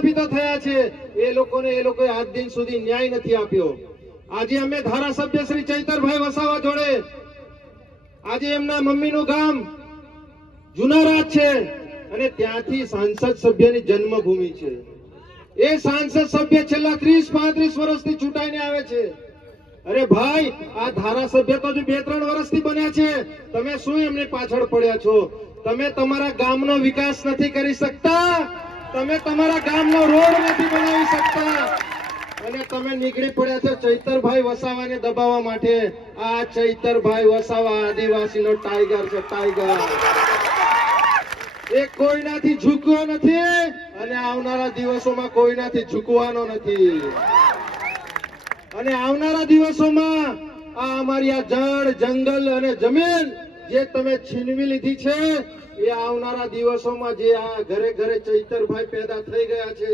આરોપી તો થયા છે, એ લોકોએ આજ દિન સુધી ન્યાય નથી આપ્યો. આજે અમે ધારાસભ્ય શ્રી ચૈતરભાઈ વસાવા જોડે, આજે એમના મમ્મીનું ગામ જુનારાજ છે અને ત્યાંથી સાંસદ સભ્યની જન્મભૂમિ છે. એ સાંસદ સભ્ય છેલ્લા 30-35 વર્ષથી ચૂંટાઈને આવે છે. અરે ભાઈ, આ ધારાસભ્ય તો 2-3 વર્ષથી બન્યા છે. તમે શું એમની પાછળ પડ્યા છો? તમે તમારા ગામનો વિકાસ નથી કરી શકતા, તમે તમારા ગામનો રોડ નથી બનાવી શકતા અને તમે નીકળી પડ્યા છો ચૈતરભાઈ વસાવાને દબાવવા માટે. આ ચૈતરભાઈ વસાવા આદિવાસીનો ટાઈગર છે, ટાઈગર. એ કોઈનાથી ઝૂકવો નથી અને આવનારા દિવસોમાં કોઈનાથી ઝૂકવાનો નથી. અને આવનારા દિવસોમાં આ અમારી આ જળ, જંગલ અને જમીન જે તમે છીનવી લીધી છે, એ આવનારા દિવસોમાં જે આ ઘરે ઘરે ચૈતરભાઈ પેદા થઈ ગયા છે,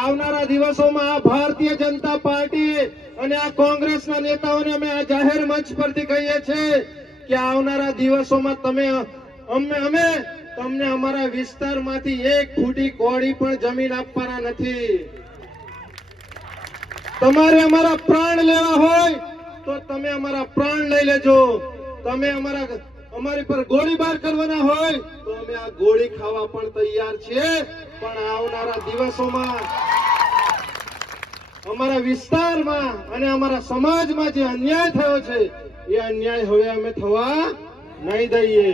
આવનારા દિવસોમાં આ ભારતીય જનતા પાર્ટી અને આ કોંગ્રેસના નેતાઓને અમે આ જાહેર મંચ પરથી કહીએ છીએ કે આવનારા દિવસોમાં અમે તમને અમારા વિસ્તારમાંથી 1 ફૂટી કોડી પણ જમીન આપવાના નથી. તમારે અમારા પ્રાણ લેવા હોય તો તમે અમારા પ્રાણ લઈ લેજો. તમે અમારી પર ગોળીબાર કરવાના હોય તો અમે આ ગોળી ખાવા પણ તૈયાર છીએ. પણ આવનારા દિવસોમાં અમારા વિસ્તારમાં અને અમારા સમાજમાં જે અન્યાય થયો છે, એ અન્યાય હવે અમે થવા નહીં દઈએ.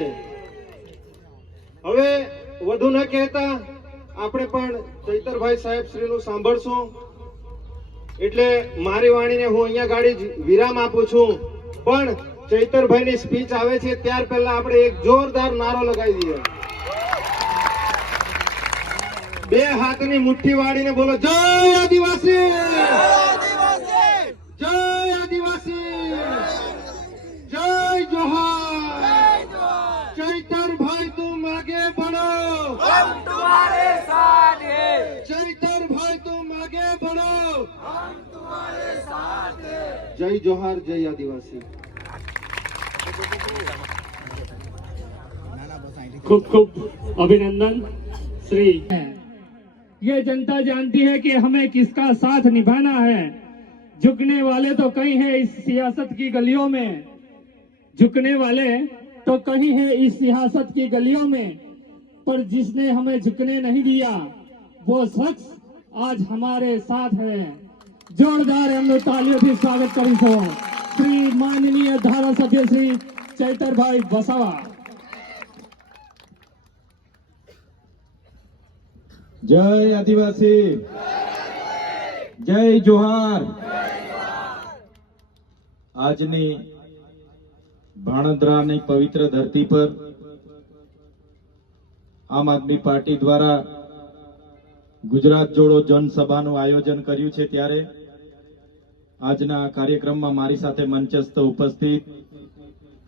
હવે વધુ ન કહેતા આપણે પણ ચૈતરભાઈ સાહેબ શ્રીનું સાંભળશું. એટલે મારી વાણીને હું અહીંયા ગાડી વિરામ આપું છું. પણ ચૈતરભાઈની સ્પીચ આવે છે ત્યાર પહેલા આપણે એક જોરદાર નારો લગાવી દઈએ. 2 હાથની મુઠ્ઠી વાળીને બોલો, જય આદિવાસી, જય આદિવાસી, જય જોહાર. चैतरभाई तुम आगे बढ़ो, हम तुम्हारे साथ हैं. चैतरभाई तुम आगे बढ़ो, हम तुम्हारे साथ हैं. जय जोहार, जय आदिवासी. खूब खूब अभिनंदन श्री. ये जनता जानती है कि हमें किसका साथ निभाना है. झुकने वाले तो कहीं है इस सियासत की गलियों में, झुकने वाले तो कहीं है इस सियासत की गलियों में, पर जिसने हमें झुकने नहीं दिया वो शख्स आज हमारे साथ है. जोरदार एमનું તાળીઓથી સ્વાગત કરીશું શ્રી માનનીય ધારાસભ્ય શ્રી ચૈતરભાઈ વસાવા. जय आदिवासी, जय जोहार. આજની ભાણંદરાની પવિત્ર ધરતી પર આમ આદમી પાર્ટી દ્વારા ગુજરાત જોડો જનસભાનું આયોજન કર્યું છે. ત્યારે આજના કાર્યક્રમમાં મારી સાથે મંચસ્થ ઉપસ્થિત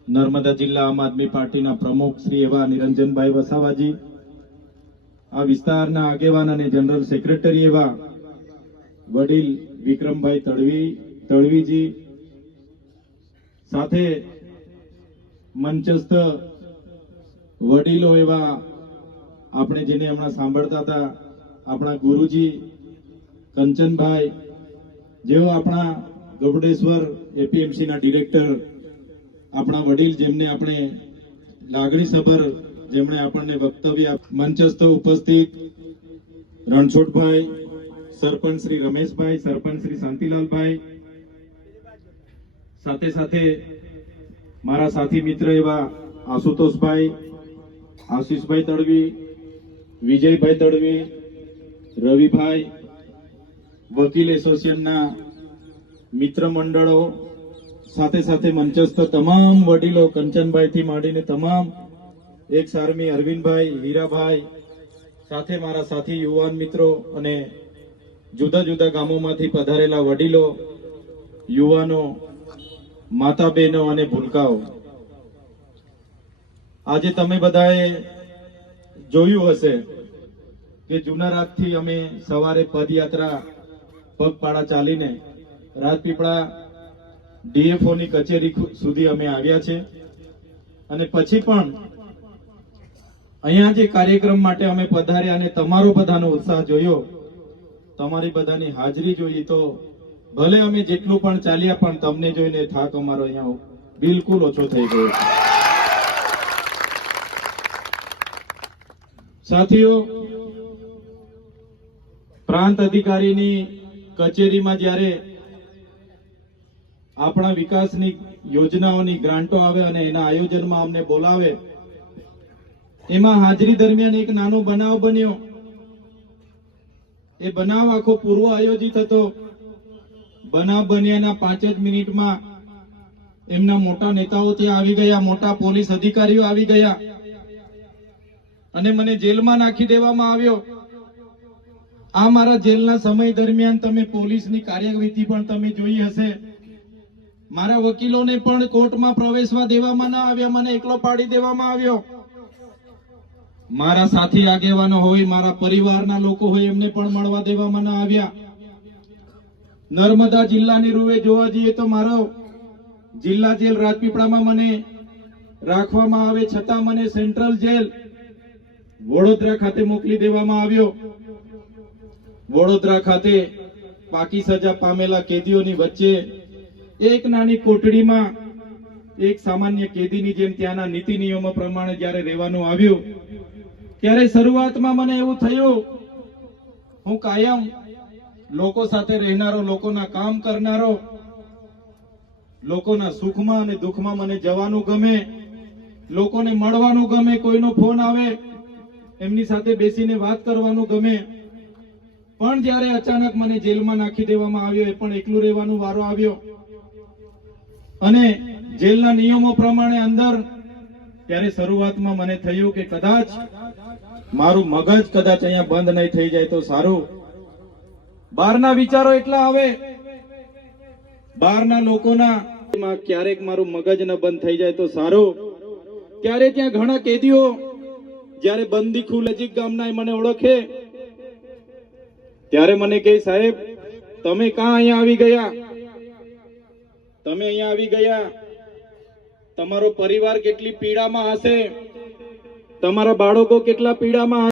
નર્મદા જિલ્લા આમ આદમી પાર્ટીના પ્રમુખ શ્રી એવા નિરંજનભાઈ વસાવાજી, આ વિસ્તારના આગેવાન અને જનરલ સેક્રેટરી એવા વડીલ વિક્રમભાઈ તળવીજી, સાથે મંચસ્થ વડીલો એવા આપણે જેને હમણાં સાંભળતા હતા આપણા ગુરુજી કંચનભાઈ, જેઓ આપણા ગબડેશ્વર એપીએમસીના ડિરેક્ટર, આપણા વડીલ જેમને આપણે લાગણીસભર જેમણે આપણને વક્તવ્ય. મંચસ્થ ઉપસ્થિત રણછોડભાઈ, સરપંચ શ્રી રમેશભાઈ, સરપંચ શ્રી શાંતિલાલભાઈ, સાથે સાથે મારા સાથી મિત્ર એવા આશુતોષભાઈ, આશીષભાઈ તડવી, વિજયભાઈ તડવી, રવિભાઈ, વકીલ એસોસિએશનના મિત્ર મંડળો, સાથે સાથે મંચસ્થ તમામ વડીલો કંચનભાઈથી માંડીને તમામ એક સારમી અરવિંદભાઈ, હીરાભાઈ, સાથે મારા સાથી યુવાન મિત્રો અને જુદા જુદા ગામોમાંથી પધારેલા વડીલો, યુવાનો, માતા બહેનો અને ભૂલકાઓ, આજે તમે બધાએ જોયું હશે કે જુનારાજથી અમે સવારે પદયાત્રા પગપાળા ચાલીને રાજપીપળા ડીએફઓની કચેરી સુધી અમે આવ્યા છે. અને પછી પણ અહીંયા જે કાર્યક્રમ માટે અમે પધાર્યા અને તમારો બધાનો ઉત્સાહ જોયો તમારી બધાની હાજરી જોઈ તો ભલે અમે જેટલું પણ ચાલ્યા પણ તમને જોઈને થાક અમારો અહીંયા બિલકુલ ઓછો થઈ ગયો છે. સાથીઓ, પ્રાંત અધિકારીની કચેરીમાં જ્યારે આપણા વિકાસની યોજનાઓની ગ્રાન્ટો આવે અને એના આયોજનમાં અમને બોલાવે, એમાં હાજરી દરમિયાન એક નાનો બનાવ બન્યો. એ બનાવ આખો પૂર્વ આયોજિત હતો. બનાવ બન્યાના 5 જ મિનિટમાં એમના મોટા નેતાઓ ત્યાં આવી ગયા, મોટા પોલીસ અધિકારીઓ આવી ગયા અને મને જેલમાં નાખી દેવામાં આવ્યો. આ મારા જેલના સમય દરમિયાન તમે પોલીસની કાર્યવિધિ પણ તમે જોઈ હશે. મારા વકીલોને પણ કોર્ટમાં પ્રવેશવા દેવામાં ન આવ્યા, મને એકલો પાડી દેવામાં આવ્યો. મારા સાથી આગેવાનો હોય, મારા પરિવારના લોકો હોય, એમને પણ મળવા દેવામાં ન આવ્યા. નર્મદા જિલ્લાની રૂએ જોવા જઈએ તો મારો જિલ્લા જેલ રાજપીપળામાં મને રાખવામાં આવે, છતાં મને સેન્ટ્રલ જેલ વડોદરા ખાતે મોકલી દેવામાં આવ્યો. વડોદરા ખાતે પાકી સજા પામેલા કેદીઓની વચ્ચે એક નાની કોટડીમાં એક સામાન્ય કેદીની જેમ ત્યાંના નીતિ નિયમો પ્રમાણે જ્યારે રહેવાનું આવ્યું, ત્યારે શરૂઆતમાં મને એવું થયું, હું કાયમ લોકો સાથે રહેનારો, લોકોના કામ કરનારો, લોકોના સુખમાં અને દુઃખમાં મને જવાનું ગમે, લોકોને મળવાનું ગમે, કોઈનો ફોન આવે એમની સાથે બેસીને વાત કરવાનું ગમે. પણ જ્યારે અચાનક મને જેલમાં નાખી દેવામાં આવ્યો, એ પણ એકલું રહેવાનો વારો આવ્યો અને જેલના નિયમો પ્રમાણે અંદર, ત્યારે શરૂઆતમાં મને થયું કે કદાચ મારું મગજ કદાચ અહીંયા બંધ નહીં થઈ જાય તો સારું. બહારના વિચારો એટલા આવે, બહારના લોકોના, ક્યારેક મારું મગજ ન બંધ થઈ જાય તો સારું. ત્યારે ત્યાં ઘણા કેદીઓ, જ્યારે બંદી ખુલજીક ગામના મને ઓળખે, ત્યારે મને કહે, સાહેબ તમે ક્યાં અહીંયા આવી ગયા? તમે અહીંયા આવી ગયા, તમારો પરિવાર કેટલી પીડામાં હશે, તમારા બાળકો કેટલા પીડામાં